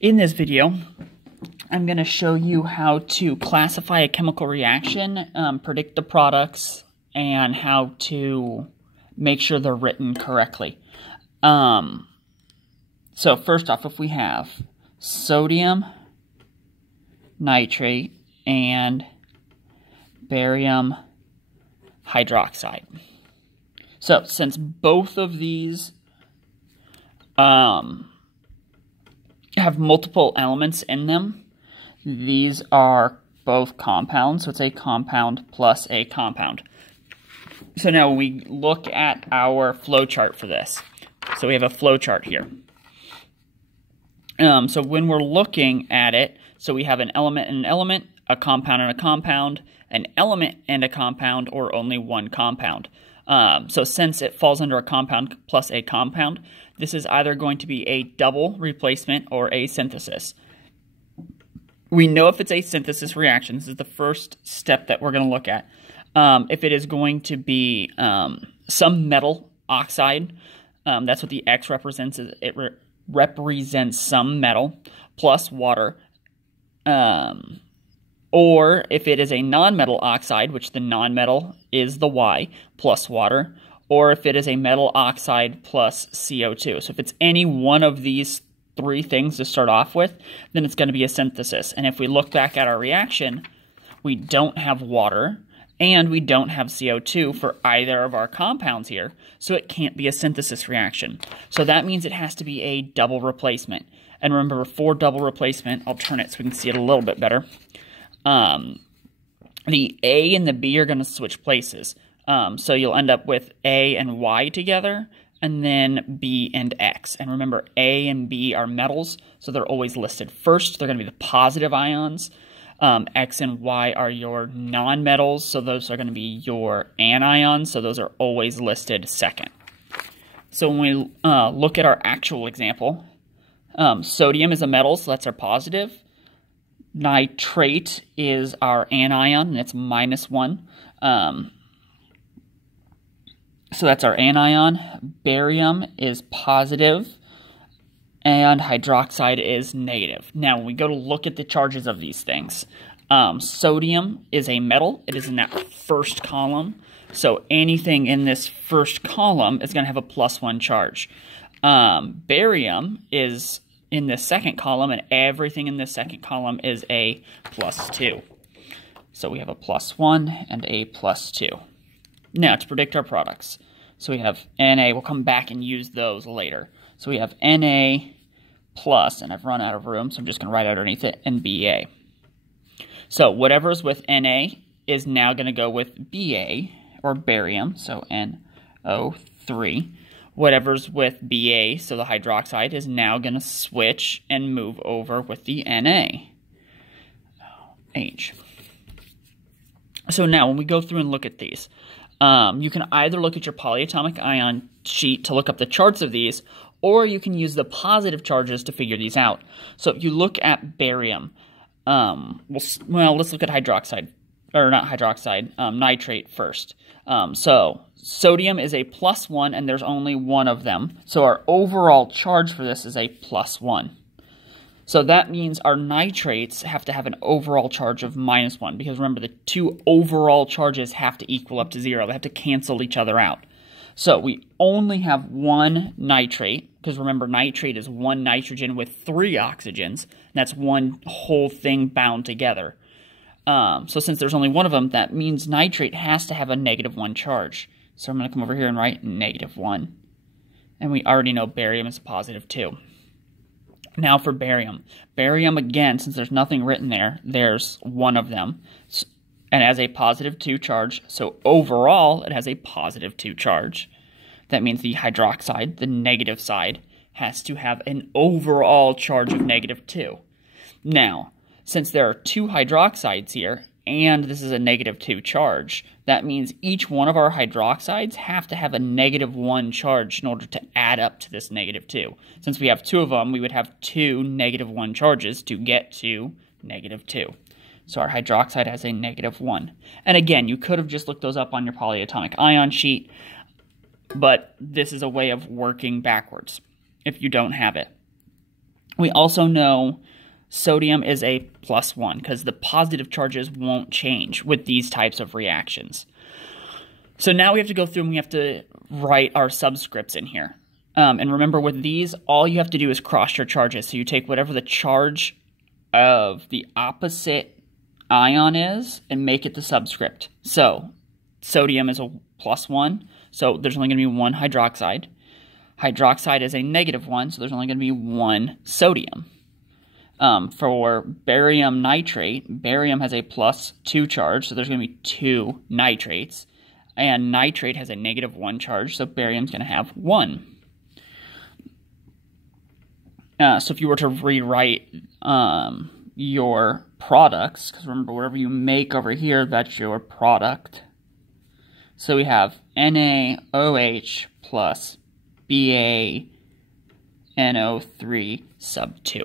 In this video, I'm going to show you how to classify a chemical reaction, predict the products, and how to make sure they're written correctly. So first off, if we have sodium nitrate and barium hydroxide. So since both of these have multiple elements in them, these are both compounds, so it's a compound plus a compound. So now when we look at our flow chart for this, so we have a flow chart here. So when we're looking at it, so we have an element and an element, a compound and a compound, an element and a compound, or only one compound. So since it falls under a compound plus a compound, this is either going to be a double replacement or a synthesis. We know if it's a synthesis reaction. This is the first step that we're going to look at. If it is going to be some metal oxide, that's what the X represents. It represents some metal plus water. Or if it is a non-metal oxide, which the non-metal is the Y, plus water, or if it is a metal oxide plus CO2. So if it's any one of these three things to start off with, then it's going to be a synthesis. And if we look back at our reaction, we don't have water and we don't have CO2 for either of our compounds here, so it can't be a synthesis reaction. So that means it has to be a double replacement. And remember, for double replacement, I'll turn it so we can see it a little bit better. The A and the B are going to switch places. So you'll end up with A and Y together, and then B and X. And remember, A and B are metals, so they're always listed first. They're going to be the positive ions. X and Y are your non-metals, so those are going to be your anions, so those are always listed second. So when we look at our actual example, sodium is a metal, so that's our positive. Nitrate is our anion, and it's -1. So that's our anion. Barium is positive, and hydroxide is negative. Now, when we go to look at the charges of these things, sodium is a metal. It is in that first column. So anything in this first column is going to have a +1 charge. Barium is in the second column, and everything in the second column is a +2. So we have a +1 and a +2. Now, to predict our products, so we have Na. We'll come back and use those later. So we have Na plus, and I've run out of room, so I'm just going to write underneath it, and Ba. So whatever's with Na is now going to go with Ba, or barium, so NO3. Whatever's with Ba, so the hydroxide, is now going to switch and move over with the NaH. So now, when we go through and look at these, you can either look at your polyatomic ion sheet to look up the charts of these, or you can use the positive charges to figure these out. So if you look at barium, let's look at hydroxide, or not hydroxide, nitrate first. So sodium is a +1, and there's only one of them. So our overall charge for this is a +1. So that means our nitrates have to have an overall charge of -1, because remember, the two overall charges have to equal up to 0. They have to cancel each other out. So we only have one nitrate, because remember, nitrate is one nitrogen with 3 oxygens. And that's one whole thing bound together. So since there's only one of them, that means nitrate has to have a -1 charge. So I'm going to come over here and write -1. And we already know barium is a +2. Now for barium. Barium, again, since there's nothing written there, there's one of them. And has a +2 charge. So overall, it has a +2 charge. That means the hydroxide, the negative side, has to have an overall charge of -2. Now, since there are 2 hydroxides here, and this is a -2 charge, that means each one of our hydroxides have to have a -1 charge in order to add up to this -2. Since we have 2 of them, we would have 2 -1 charges to get to -2. So our hydroxide has a -1. And again, you could have just looked those up on your polyatomic ion sheet, but this is a way of working backwards if you don't have it. We also know sodium is a +1 because the positive charges won't change with these types of reactions. So now we have to go through and we have to write our subscripts in here. And remember, with these, all you have to do is cross your charges. So you take whatever the charge of the opposite ion is and make it the subscript. So sodium is a +1, so there's only going to be one hydroxide. Hydroxide is a -1, so there's only going to be one sodium. For barium nitrate, barium has a +2 charge, so there's going to be 2 nitrates. And nitrate has a -1 charge, so barium's going to have 1. So if you were to rewrite your products, because remember, whatever you make over here, that's your product. So we have NaOH plus BaNO3 sub 2.